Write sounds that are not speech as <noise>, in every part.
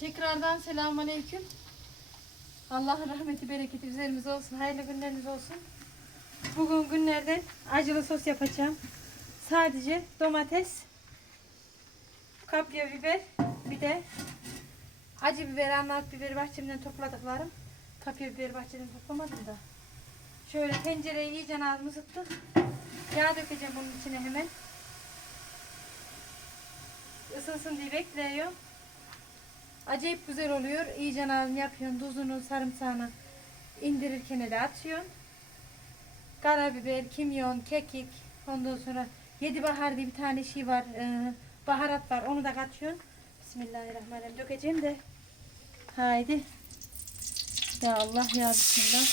Tekrardan selamünaleyküm. Allah'ın rahmeti, bereketi üzerimize olsun. Hayırlı günleriniz olsun. Bugün günlerden acılı sos yapacağım. Sadece domates, kapya biber, bir de acı biber, anlat biberi bahçemden topladıklarım. Kapya biberi bahçeden toplamadım da. Şöyle tencereyi iyice ağzımı ısıttık. Yağ dökeceğim bunun içine hemen. Isınsın diye bekliyorum. Acayip güzel oluyor. İyice ağzını yapıyorsun. Tuzunu, sarımsağını indirirken de atıyorsun. Karabiber, kimyon, kekik. Ondan sonra yedi bahar diye bir tane şey var. e, baharat var. Onu da katıyorsun. Bismillahirrahmanirrahim. Dökeceğim de. Haydi. Ya Allah ya Bismillah.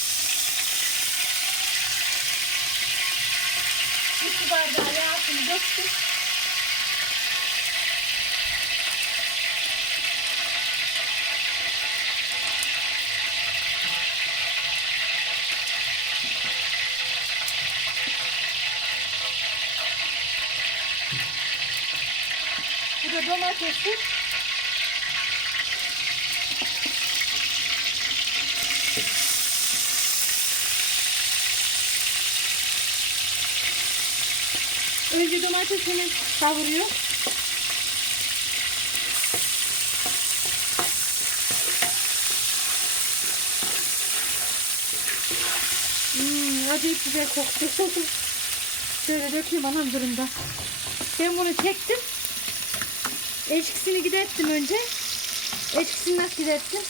İki bardağı yağsını döktüm. Domatesi. Önce domatesini kavuruyor. Hmm, acayip güzel koktu. <laughs> Şöyle dökeyim anam durumda. Ben bunu çektim. Eşkisini giderttim önce. Eşkisini nasıl giderttim?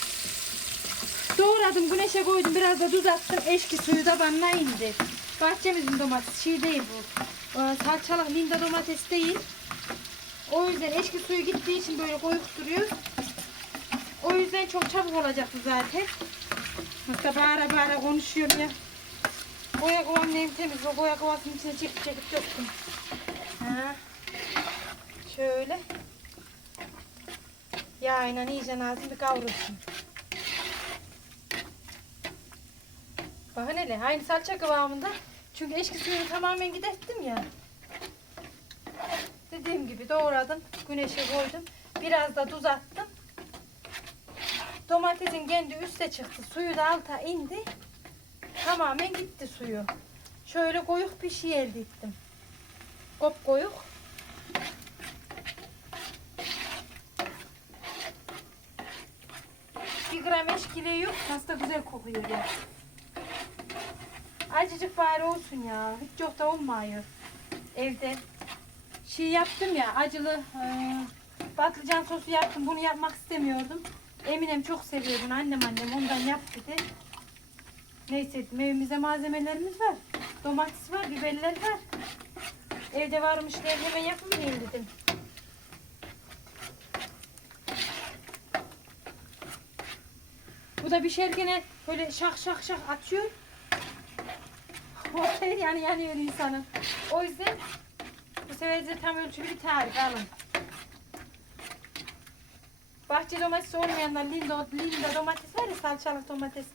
Doğradım, güneşe koydum, biraz da tuz attım. Eşki suyu da bana indi. Bahçemizin domatesi şey değil bu. Ee, Salçalık linda domates değil. O yüzden eşki suyu gittiği için böyle koyup duruyor. O yüzden çok çabuk olacaktı zaten. Hatta bağıra bağıra konuşuyorum ya. Boya kovam neyim temiz. O boya kovasının içine çekip çekip döktüm. Ha. Şöyle. Yağıyla iyice ağzını bir kavrulsun. Bakın aynı salça kıvamında. Çünkü eşki tamamen giderttim ya. Dediğim gibi doğradım. Güneşe koydum. Biraz da tuz attım. Domatesin kendi üste çıktı. Suyu da alta indi. Tamamen gitti suyu. Şöyle koyuk bir şey elde ettim. Kop koyuk. Bir gram eşkili yok. Da güzel kokuyor ya. Acıcık bari olsun ya. Hiç yok da olmuyor. Evde. Şey yaptım ya acılı e, patlıcan sosu yaptım. Bunu yapmak istemiyordum. Eminem çok seviyor bunu. Annem annem ondan yap dedi. Neyse evimizde malzemelerimiz var. Domates var, biberler var. Evde varmış diye hemen yapmayayım dedim. Bu da pişerken böyle şak şak şak atıyor. <laughs> Ortaya yani yanıyor insanın. O yüzden bu sefer size tam ölçülü bir tarif alın. Bahçe domatesi olmayanlar linda, linda domates var ya salçalı domates.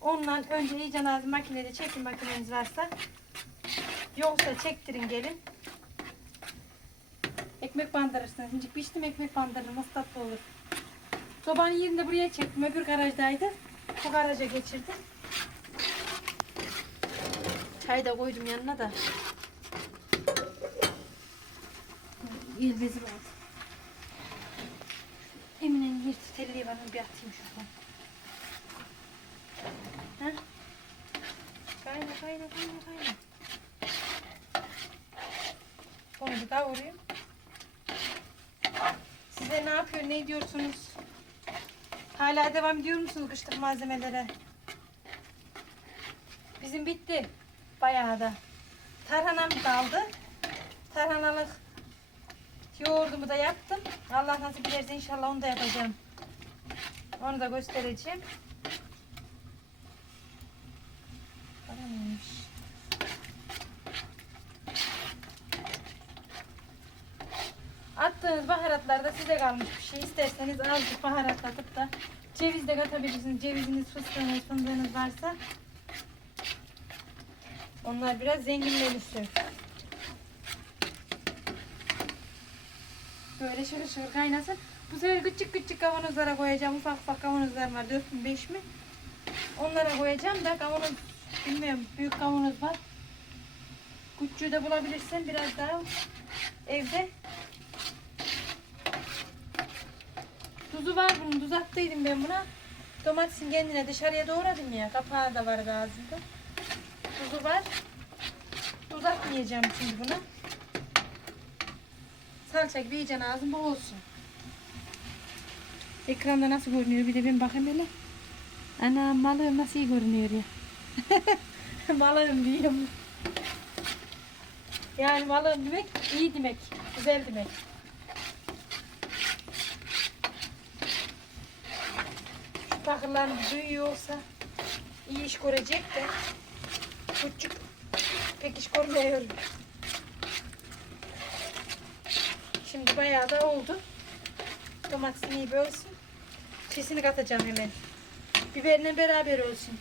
Ondan önce iyice az makinede çekim makineniz varsa yoksa çektirin gelin. Ekmek bandırırsınız. Şimdi piştim ekmek bandırırım. Nasıl tatlı olur. Sobanın yerini de buraya çektim. Öbür garajdaydı. Bu garaja geçirdim. Çay da koydum yanına da. El bezi var. Emine'nin yırtı telliği var. Bir atayım şuradan. Ha? Kayna kayna kayna kayna. Onu bir daha vurayım. Size ne yapıyor, ne diyorsunuz? Hala devam ediyor musunuz kışlık malzemelere? Bizim bitti. Bayağı da. Tarhanam kaldı. Tarhanalık yoğurdumu da yaptım. Allah nasip ederse inşallah onu da yapacağım. Onu da göstereceğim. Attığınız baharatlar da size kalmış bir şey. İsterseniz azıcık baharatlatıp da ceviz de katabilirsiniz. Ceviziniz, fıstığınız, fındığınız varsa. Onlar biraz zengin menüsü. Böyle şöyle şöyle kaynasın. Bu sefer küçük küçük kavanozlara koyacağım. Ufak ufak kavanozlar var. 4 mü 5 mi? Onlara koyacağım da kavanoz bilmiyorum büyük kavanoz var. Küçüğü de bulabilirsem biraz daha evde. Tuzu var bunun. Tuz ben buna. Domatesin kendine dışarıya doğradım ya. Kapağı da var ağzında. Tuzu var. Tuz atmayacağım şimdi buna. Salça gibi iyice ağzım bol olsun. Ekranda nasıl görünüyor bir de ben bakayım hele. Ana malım nasıl iyi görünüyor ya. <laughs> malım diyeyim. Yani malım demek iyi demek. Güzel demek. Büyüyor olsa iyi iş görecek de küçük pek iş görmüyor. Şimdi bayağı da oldu. Domatesin iyi bir olsun. Çesini katacağım hemen. Biberle beraber olsun.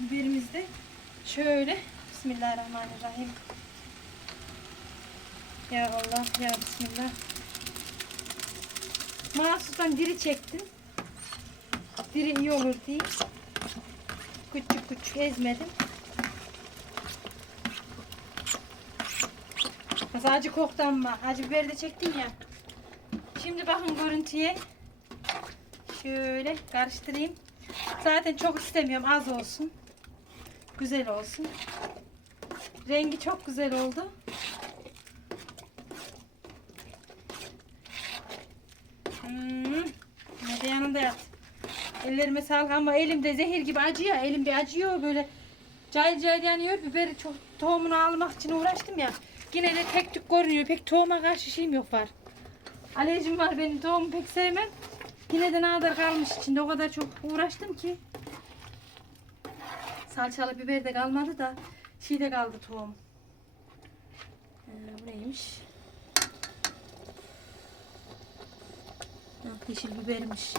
Biberimiz de şöyle. Bismillahirrahmanirrahim. Ya Allah ya Bismillah. Mahsustan diri çektim. Diri iyi olur diye. Küçük küçük ezmedim. Mesela acı koktu ama acı biber de çektim ya. Şimdi bakın görüntüye. Şöyle karıştırayım. Zaten çok istemiyorum az olsun. Güzel olsun. Rengi çok güzel oldu. Hmm. Hadi yanında yat. Ellerime sağlık ama elimde zehir gibi acıyor. Elim bir acıyor böyle. Cayır cayır yanıyor. Biberi çok tohumunu almak için uğraştım ya. Yine de tek tük görünüyor. Pek tohuma karşı şeyim yok var. Alerjim var benim tohumu pek sevmem. Yine de nadir kalmış içinde. O kadar çok uğraştım ki. Salçalı biber de kalmadı da şey de kaldı tohum. Ee, bu neymiş? Ah, yeşil bibermiş.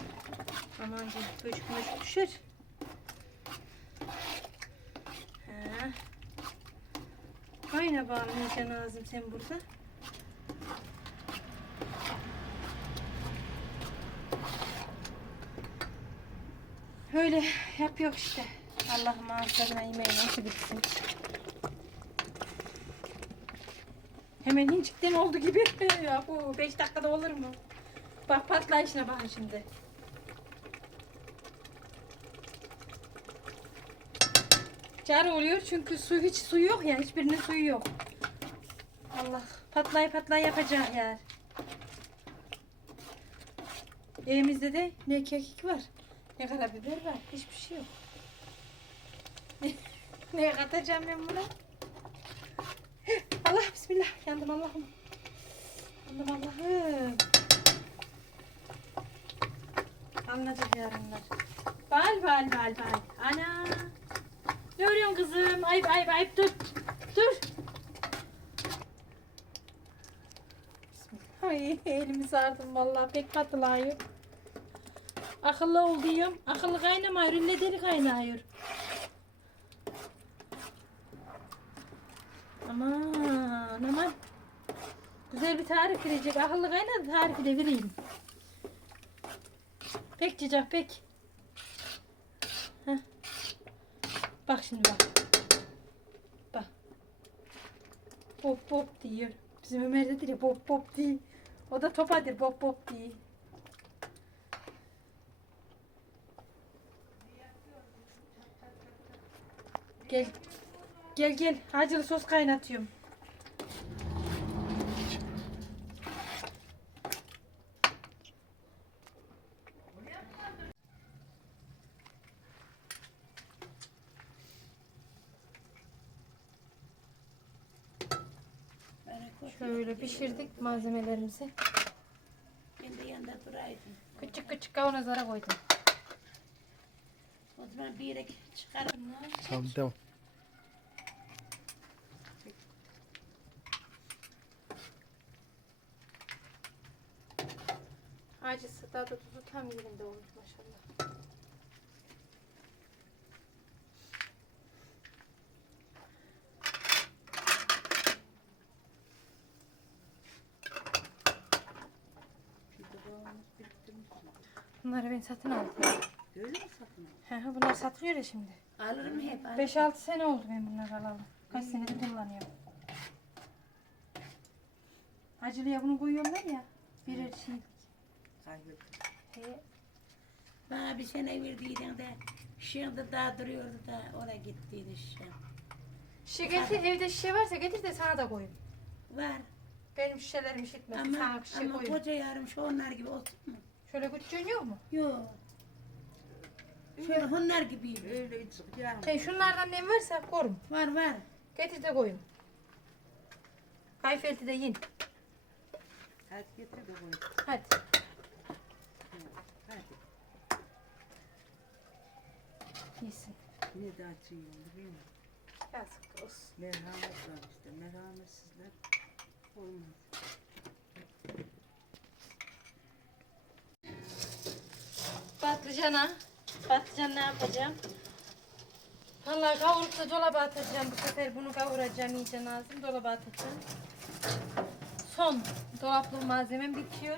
Aman canım böcük böcük düşer. Ha. Kayna bağlayacaksın ağzım sen burada. Öyle yapıyor işte. Allah'ım ağızlarına yemeği nasıl bitsin. Hemen incikten oldu gibi. <laughs> ya bu 5 dakikada olur mu? Bak patlayışına bakın şimdi. Car oluyor çünkü su hiç su yok ya. Hiçbirinin suyu yok. Allah patlay patlay yapacak yer. Elimizde de ne kekik var. Ne karabiber var. Hiçbir şey yok. <laughs> ne katacağım ben buna? Allah bismillah. Yandım Allah'ım. Yandım Allah'ım. Anlayacak yarınlar. Bal bal bal bal. Ana. Ne örüyorsun kızım? Ayıp ayıp ayıp dur. Dur. Ay elimi sardım vallahi pek patlayıyor. Akıllı ol diyorum. Akıllı kaynamıyor. Ünle deli kaynıyor. Aman aman. Güzel bir tarif verecek. Akıllı kaynadı tarifi de vereyim. Pek cicak pek. Heh. Bak şimdi bak. Bak. Pop pop diyor. Bizim Ömer de diyor pop pop diyor. O da topadır pop pop diyor. Gel. Gel gel. Acılı sos kaynatıyorum. Şöyle pişirdik malzemelerimizi. Ben de yanında duraydım. Küçük küçük kavanozlara koydum. O zaman bir yere çıkarım. Tamam devam. Tam yerinde olmuş maşallah. Bunları ben satın aldım. Öyle mi satın? He he bunlar satılıyor ya şimdi. Alırım hep. alırım. 5-6 sene oldu ben bunları alalı. Kaç senedir kullanıyorum. Acılıya bunu koyuyorlar ya. Birer şey. He, Bana bir sene verdiydin de şimdi daha duruyordu da oraya gittiydi işte. Şişe getir, evde şişe varsa getir de sana da koyayım. Var. Benim şişelerim işitmez. Ama, sana şişe ama koyayım. koca yarım şu onlar gibi olsun mu? Şöyle küçüğün yok mu? Yok. Şöyle onlar gibi. Öyle çıkacağım. Hey, şunlardan ne varsa korum. Var var. Getir de koyayım. Kayfelti de yiyin. Hadi getir de koy. Hadi. Yesin. Ne de açayım biliyor musun? Yazık olsun. Merhamet var işte. Merhametsizler olmaz. Patlıcana. Patlıcan ne yapacağım? Vallahi kavurup da dolaba atacağım. Bu sefer bunu kavuracağım iyice lazım. Dolaba atacağım. Son dolaplı malzemem bitiyor.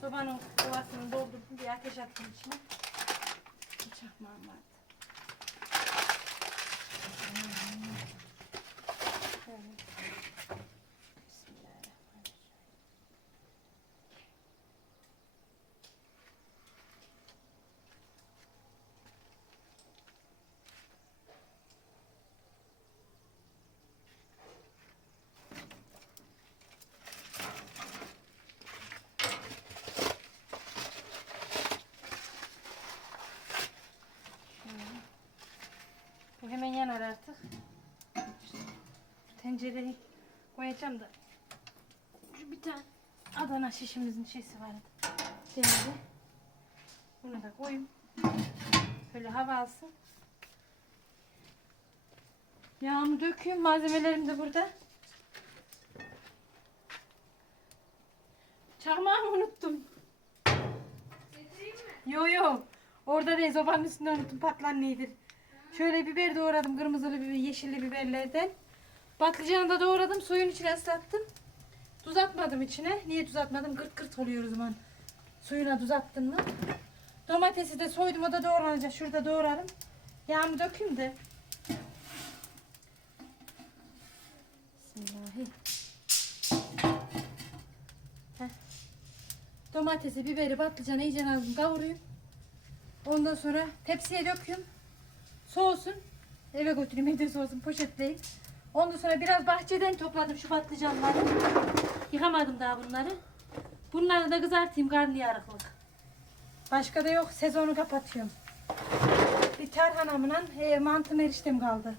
Sobanın kovasını doldurdum. Bir ateş attım içine. Bir çakmağım vardı. Şöyle. Bismillahirrahmanirrahim. Bu hemen yanar artık. Şu tencereyi koyacağım da. Şu bir tane Adana şişimizin şeysi vardı. Demiri. Bunu da koyayım. Böyle hava alsın. Yağımı döküyorum. Malzemelerim de burada. Çakmağımı unuttum. Yo yo. Orada değil. Sobanın üstünde unuttum. Patlan nedir? Şöyle biber doğradım. Kırmızılı biber, yeşilli biberlerden. Patlıcanı da doğradım. Suyun içine ıslattım. Tuz atmadım içine. Niye tuz atmadım? Gırt gırt oluyor o zaman. Suyuna tuz attın mı? Domatesi de soydum. O da doğranacak. Şurada doğrarım. Yağımı dökeyim de. Bismillahi. Heh. Domatesi, biberi, patlıcanı iyice lazım kavurayım. Ondan sonra tepsiye döküyorum. Soğusun. Eve götüreyim evde soğusun poşetleyip. Ondan sonra biraz bahçeden topladım şu patlıcanları. Yıkamadım daha bunları. Bunları da kızartayım karnıyarıklık. Başka da yok. Sezonu kapatıyorum. Bir tarhanamla e, mantım eriştem kaldı.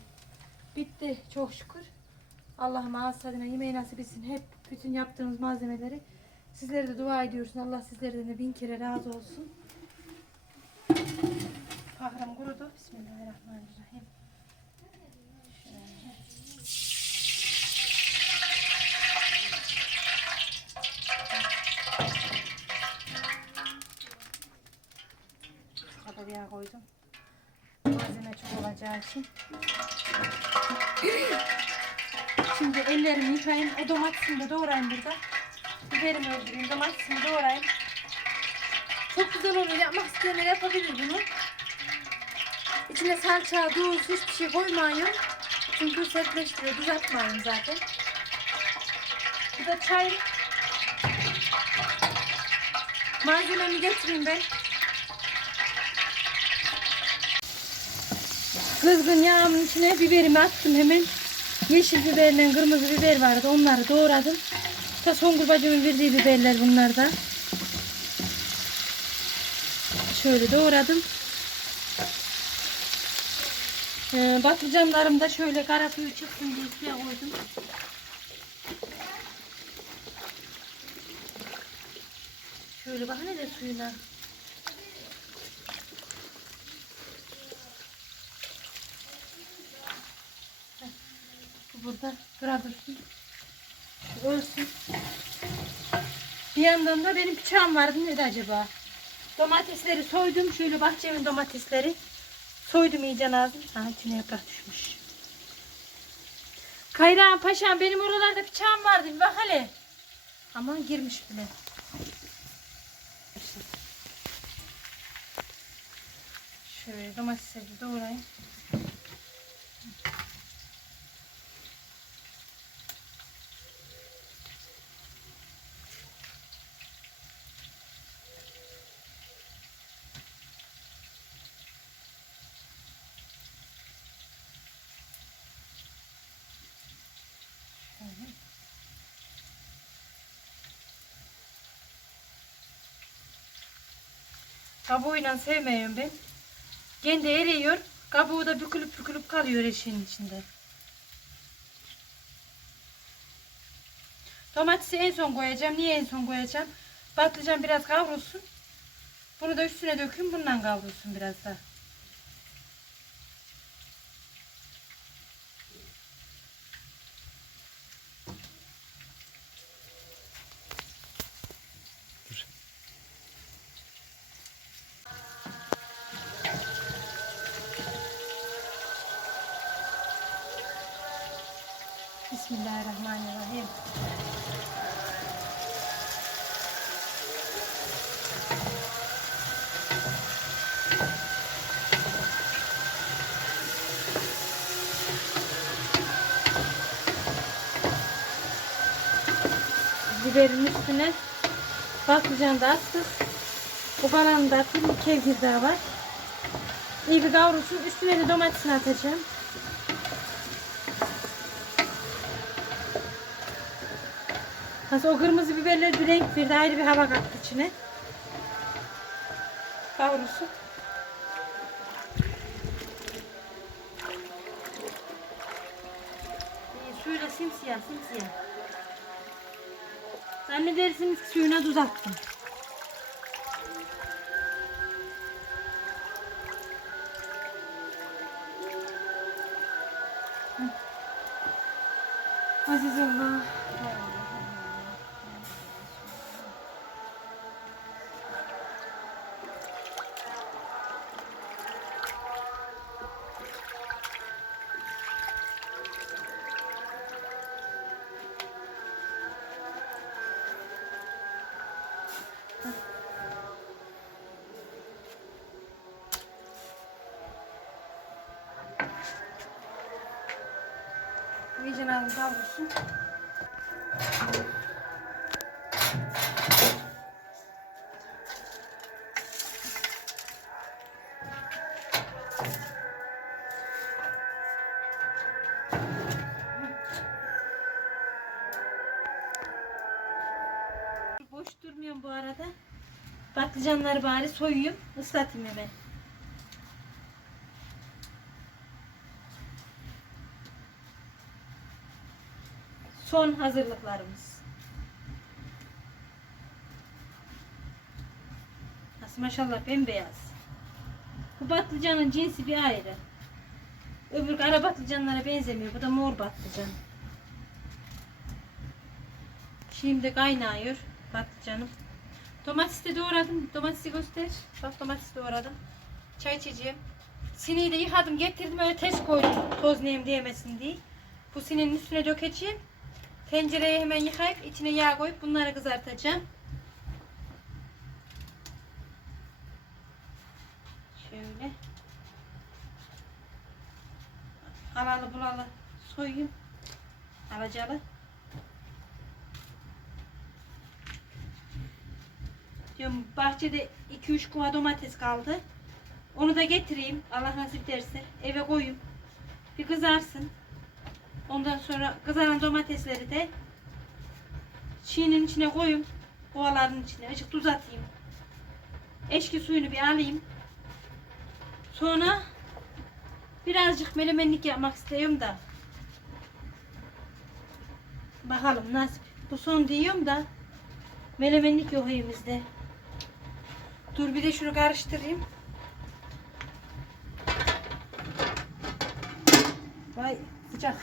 Bitti çok şükür. Allah'ım ağız tadına yemeği nasip etsin. Hep bütün yaptığımız malzemeleri sizlere de dua ediyorsun. Allah sizlerden de bin kere razı olsun. Kahram kurudu. Bismillahirrahmanirrahim. Şöyle. Şu kadar yağ koydum. Malzeme çok olacağı için. Şimdi ellerimi yıkayayım. O domatesimi de doğrayayım burada. Biberimi öldüreyim. Domatesimi doğrayayım. Çok güzel oluyor. Yapmak isteyenler yapabilir bunu. İçine salça, tuz, hiçbir şey koymayın. Çünkü sertleştiriyor. Tuz atmayın zaten. Bu da çay. Malzememi getireyim ben. Kızgın yağımın içine biberimi attım hemen. Yeşil biberle kırmızı biber vardı. Onları doğradım. Ta Songül bacımın verdiği biberler bunlar da. Şöyle doğradım. Ee, da şöyle kara suyu çıksın diye suya koydum. Şöyle bak ne de suyuna. Burada. Şu Ölsün. Bir yandan da benim bıçağım vardı. Nerede acaba? Domatesleri soydum. Şöyle bahçemin domatesleri. Soydum iyice lazım. Ha içine yaprak düşmüş. Kayran paşam benim oralarda bıçağım vardı. Bak hele. Aman girmiş bile. Şöyle domatesleri doğrayayım. Kabuğuyla sevmiyorum ben. Kendi eriyor. Kabuğu da bükülüp bükülüp kalıyor eşeğin içinde. Domatesi en son koyacağım. Niye en son koyacağım? Patlıcan biraz kavrulsun. Bunu da üstüne dökün. Bundan kavrulsun biraz da. Bismillahirrahmanirrahim. Biberin üstüne patlıcan da attık. Bu kalanı da attım. Bir kevgir daha var. İyi bir kavrulsun. Üstüne de domatesini atacağım. Nasıl o kırmızı biberler bir renk verdi. Ayrı bir hava kattı içine. Kavrulsun. Suyla simsiyah simsiyah. Zannedersiniz ki suyuna tuz attım. Aziz Allah. Patlıcanları bari soyuyum, ıslatayım hemen. Son hazırlıklarımız. Nasıl maşallah bembeyaz. Bu patlıcanın cinsi bir ayrı. Öbür kara patlıcanlara benzemiyor. Bu da mor patlıcan. Şimdi kaynıyor patlıcanım. Domatesi de doğradım. Domatesi göster. Bak domatesi doğradım. Çay içeceğim. Sineği de yıkadım getirdim öyle ters koydum. Toz neyim diyemesin diye. Bu sineğin üstüne dökeceğim. Tencereye hemen yıkayıp içine yağ koyup bunları kızartacağım. Şöyle. Alalı bulalı soyayım. Alacalı. Diyorum bahçede 2-3 kova domates kaldı. Onu da getireyim. Allah nasip ederse eve koyayım. Bir kızarsın. Ondan sonra kızaran domatesleri de çiğnin içine koyayım. Kovaların içine. Azıcık tuz atayım. Eşki suyunu bir alayım. Sonra birazcık melemenlik yapmak istiyorum da. Bakalım nasip. Bu son diyorum da melemenlik yok evimizde. Dur bir de şunu karıştırayım. Vay sıcak.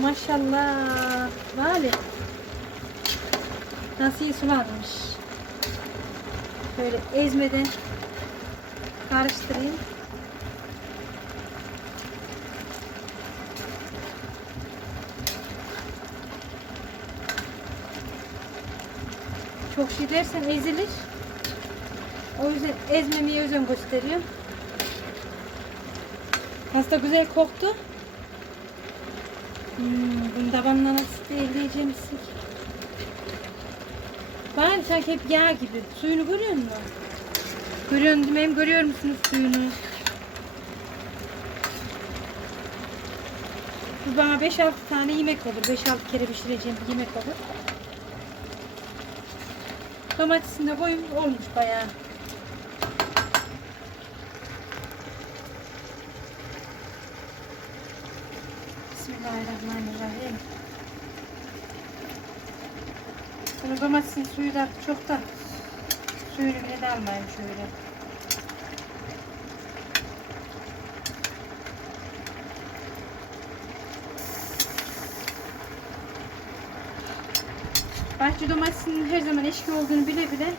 Maşallah. Vali. Nasıl iyi. Böyle ezmeden karıştırayım. Çok şey ezilir. O yüzden ezmemeye özen gösteriyorum. Da güzel koktu. Hmm, bunu tabanına nasıl değerleyeceğim siz? Bari sanki hep yağ gibi. Suyunu görüyor musun? Görüyorum demeyim, görüyor musunuz suyunu? Bu bana 5-6 tane yemek olur. 5-6 kere pişireceğim bir yemek olur. Domatesini de koyun olmuş bayağı. Bismillahirrahmanirrahim. Bunu domatesin suyu da çok da suyunu bile de almayayım şöyle. Bahçe domatesinin her zaman eşki olduğunu bile bile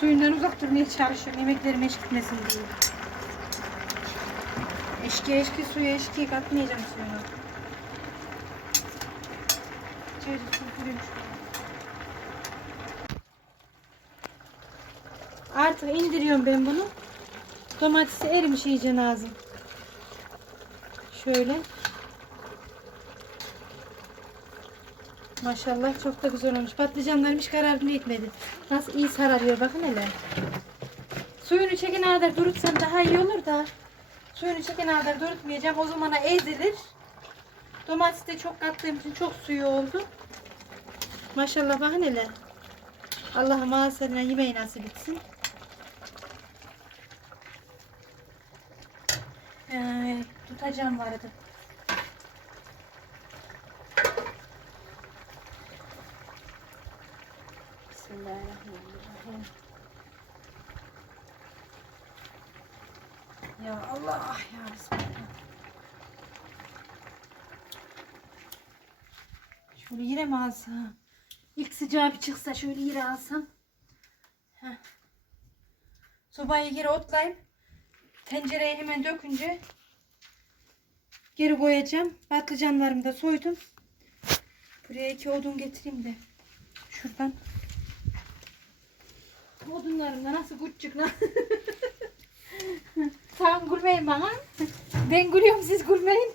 suyundan uzak durmaya çalışıyorum. Yemeklerim eşkitmesin diye. Eşki eşki suya eşki katmayacağım suyunu. Süpüreyim şöyle. Artık indiriyorum ben bunu. Domatesi erimiş iyice lazım. Şöyle. Maşallah çok da güzel olmuş. Patlıcanlarım hiç kararını etmedi. Nasıl iyi sararıyor bakın hele. Suyunu çekin kadar durutsam daha iyi olur da. Suyunu çekin kadar durutmayacağım. O zamana ezilir. Domates de çok kattığım için çok suyu oldu. Maşallah bakın hele. Allah'ım ağzına yemeği nasip etsin. Ee, tutacağım vardı. Bismillahirrahmanirrahim. Ya Allah ya Bismillah. Şöyle yine mi alsam? İlk sıcağı bir çıksa şöyle yere alsam. Heh. Sobayı geri otlayayım. Tencereye hemen dökünce geri koyacağım. Patlıcanlarımı da soydum. Buraya iki odun getireyim de. Şuradan. Odunlarım da nasıl küçük lan. <laughs> Tamam gülmeyin bana. Ben gülüyorum siz gülmeyin.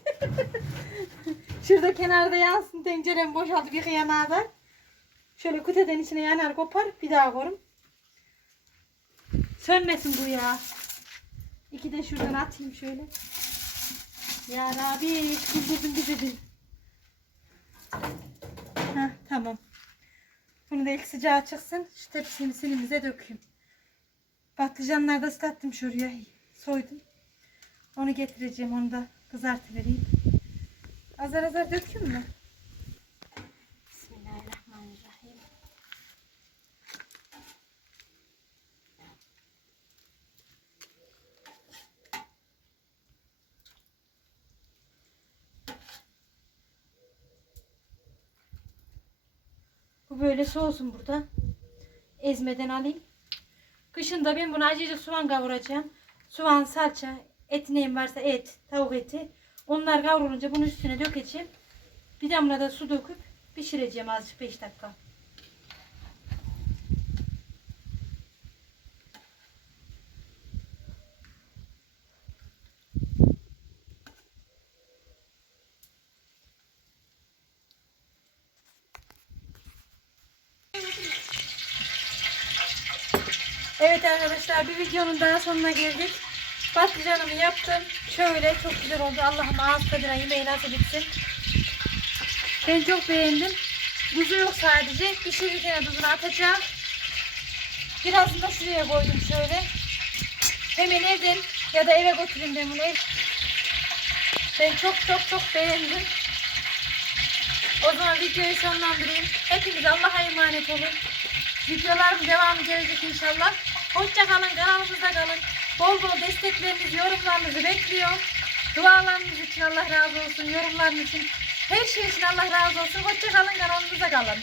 <laughs> Şurada kenarda yansın tencerem boşaldı bir yanardan. Şöyle kuteden içine yanar kopar bir daha korum. Sönmesin bu ya. İki de şuradan atayım şöyle. Ya Rabbi güldürdün bizi bir. Heh, tamam. Bunu da ilk sıcağı çıksın. Şu tepsini silimize dökeyim. Patlıcanları da ıslattım şuraya. Soydum. Onu getireceğim. Onu da kızartıvereyim. Azar azar dökeyim mi? Bismillahirrahmanirrahim. Bu böyle soğusun burada. Ezmeden alayım. Kışın da ben bunu acıca soğan kavuracağım. Soğan, salça, et neyim varsa et, tavuk eti. Onlar kavrulunca bunun üstüne dökeceğim. Bir damla da su döküp pişireceğim azıcık 5 dakika. Evet arkadaşlar bir videonun daha sonuna geldik. Patlıcanımı yaptım. Şöyle çok güzel oldu. Allah'ım ağız tadına yemeği nasip etsin. Ben çok beğendim. Tuzu yok sadece. Pişirirken tuzunu atacağım. Birazını da şuraya koydum şöyle. Hemen evden ya da eve götürün ben bunu. Ben çok çok çok beğendim. O zaman videoyu sonlandırayım. Hepiniz Allah'a emanet olun. Videolarım devamı gelecek inşallah. Hoşça kalın, kanalımızda kalın. Bol bol desteklerinizi, yorumlarınızı bekliyorum. Dualarınız için Allah razı olsun. Yorumlarınız için. Her şey için Allah razı olsun. Hoşça kalın kanalımıza kalın.